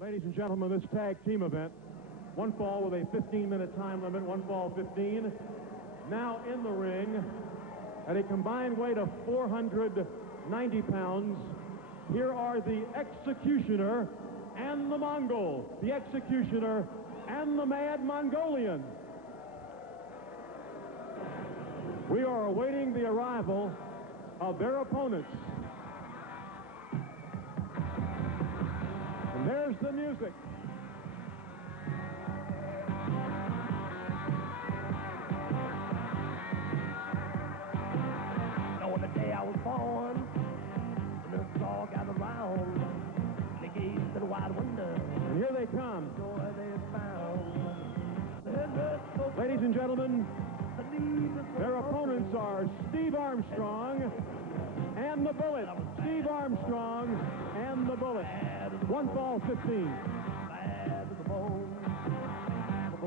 Ladies and gentlemen, this tag team event, one fall with a 15-minute time limit, one fall 15. Now in the ring, at a combined weight of 490 pounds, here are the Executioner and the Mongol. The Executioner and the Mad Mongolian. We are awaiting the arrival of their opponents. And there's the music. On the day I was born, the nurses all gathered around. They gazed at the wide window. And here they come. Joy they had found. Ladies and gentlemen, their opponents are Steve Armstrong and the Bullet. Steve Armstrong and the Bullet. One fall 15. Bad to the bone. Bad to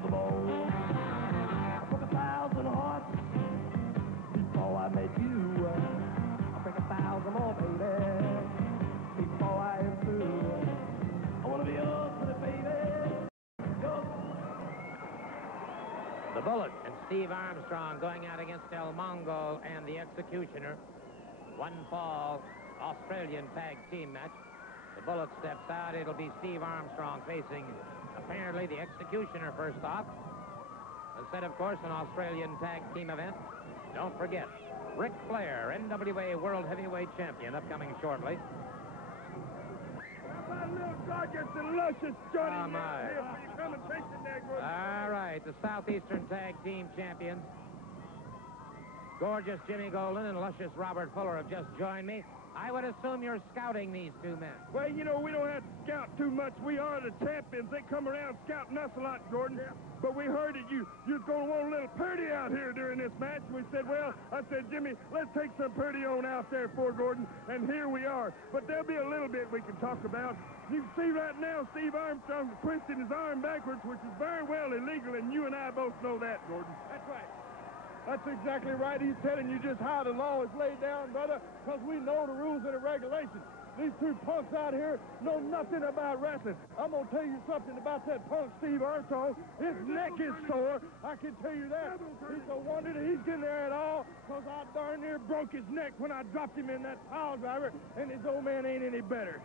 the bone. I broke 1,000 hearts before I met you. I'll break 1,000 more, baby, before I am through. I want to be yours for the baby. The Bullet and Steve Armstrong going out against El Mongol and the Executioner. One fall Australian tag team match. The Bullet steps out. It'll be Steve Armstrong facing apparently the Executioner first off. Instead, of course, an Australian tag team event. Don't forget, Ric Flair, NWA World Heavyweight Champion, upcoming shortly. All right, the Southeastern Tag Team Champions. Gorgeous Jimmy Golden and luscious Robert Fuller have just joined me. I would assume you're scouting these two men. Well, you know, we don't have to scout too much. We are the champions. They come around scouting us a lot, Gordon. Yeah. But we heard that you was going to want a little Purdy out here during this match. We said, well, I said, Jimmy, let's take some Purdy on out there for Gordon. And here we are. But there'll be a little bit we can talk about. You can see right now Steve Armstrong twisting his arm backwards, which is very well illegal, and you and I both know that, Gordon. That's right. That's exactly right. He's telling you just how the law is laid down, brother, because we know the rules and the regulations. These two punks out here know nothing about wrestling. I'm going to tell you something about that punk Steve Armstrong. His neck is sore. I can tell you that. It's a wonder that he's getting there at all, because I darn near broke his neck when I dropped him in that pile driver, and his old man ain't any better.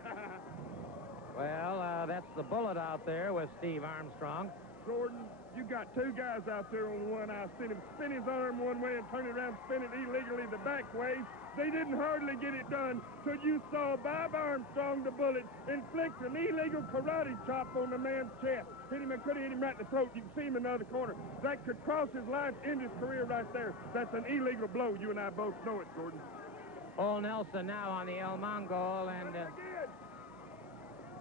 Well, that's the Bullet out there with Steve Armstrong. Gordon, you got two guys out there on one. I seen him spin his arm one way and turn it around, spin it illegally the back way. They didn't hardly get it done till you saw Bob Armstrong, the Bullet, inflict an illegal karate chop on the man's chest. Hit him and could have hit him right in the throat. You can see him in the other corner. That could cross his life, end his career right there. That's an illegal blow. You and I both know it, Gordon. Paul Nelson now on the El Mongol, and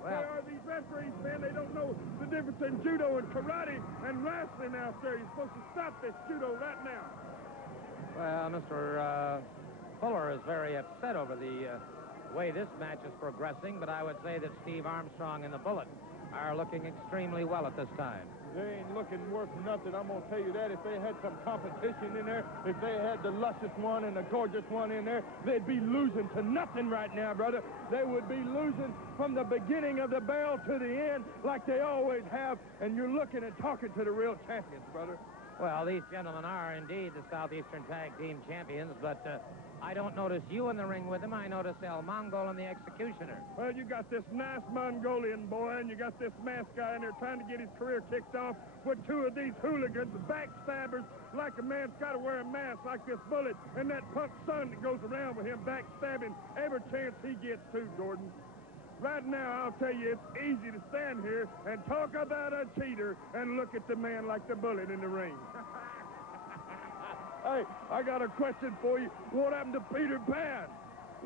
well, are these referees, man? They don't know the difference in judo and karate and wrestling out there. You're supposed to stop this judo right now. Well, Mr. Fuller is very upset over the way this match is progressing, but I would say that Steve Armstrong and the Bullet are looking extremely well at this time. They ain't looking worth nothing, I'm going to tell you that. If they had some competition in there, if they had the luscious one and the gorgeous one in there, they'd be losing to nothing right now, brother. They would be losing from the beginning of the bell to the end like they always have, and you're looking and talking to the real champions, brother. Well, these gentlemen are indeed the Southeastern Tag Team Champions, but I don't notice you in the ring with them. I notice El Mongol and the Executioner. Well, you got this nice Mongolian boy, and you got this masked guy in there trying to get his career kicked off with two of these hooligans, backstabbers, like a man's got to wear a mask like this Bullet, and that punk son that goes around with him backstabbing every chance he gets to, Gordon. Right now, I'll tell you, it's easy to stand here and talk about a cheater and look at the man like the Bullet in the ring. Hey, I got a question for you. What happened to Peter Pan?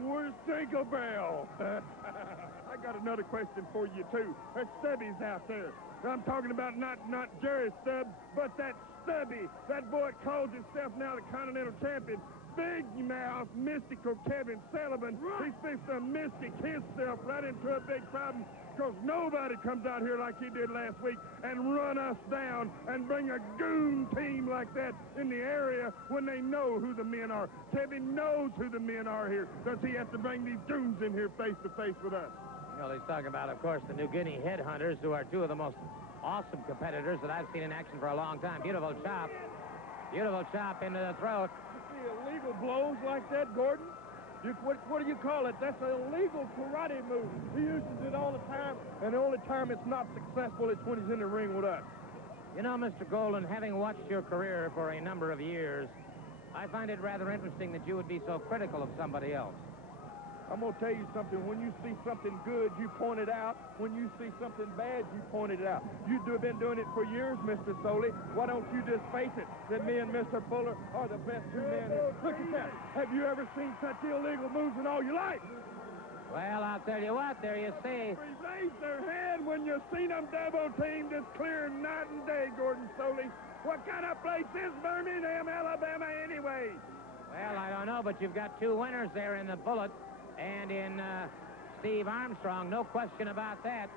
Where's Tinkerbell? I got another question for you, too. That Stubby's out there. I'm talking about not Jerry Stubbs, but that Stubby. That boy calls himself now the Continental Champion. Big mouth, mystical Kevin Sullivan. He's fixed to mystic himself right into a big problem because nobody comes out here like he did last week and run us down and bring a goon team like that in the area when they know who the men are. Kevin knows who the men are here. Does he have to bring these goons in here face to face with us? Well, he's talking about, of course, the New Guinea Headhunters, who are two of the most awesome competitors that I've seen in action for a long time. Beautiful chop. Beautiful chop into the throat. Illegal blows like that, Gordon? What do you call it? That's an illegal karate move. He uses it all the time, and the only time it's not successful is when he's in the ring with us. You know, Mr. Golden, having watched your career for a number of years, I find it rather interesting that you would be so critical of somebody else. I'm going to tell you something. When you see something good, you point it out. When you see something bad, you point it out. You've been doing it for years, Mr. Soley. Why don't you just face it that me and Mr. Fuller are the best two men here? Look at that. Have you ever seen such illegal moves in all your life? Well, I'll tell you what, there you see. They raised their hand when you seen them double teamed just clear night and day, Gordon Soley. What kind of place is Birmingham, Alabama, anyway? Well, I don't know, but you've got two winners there in the Bullet and in Steve Armstrong. No question about that.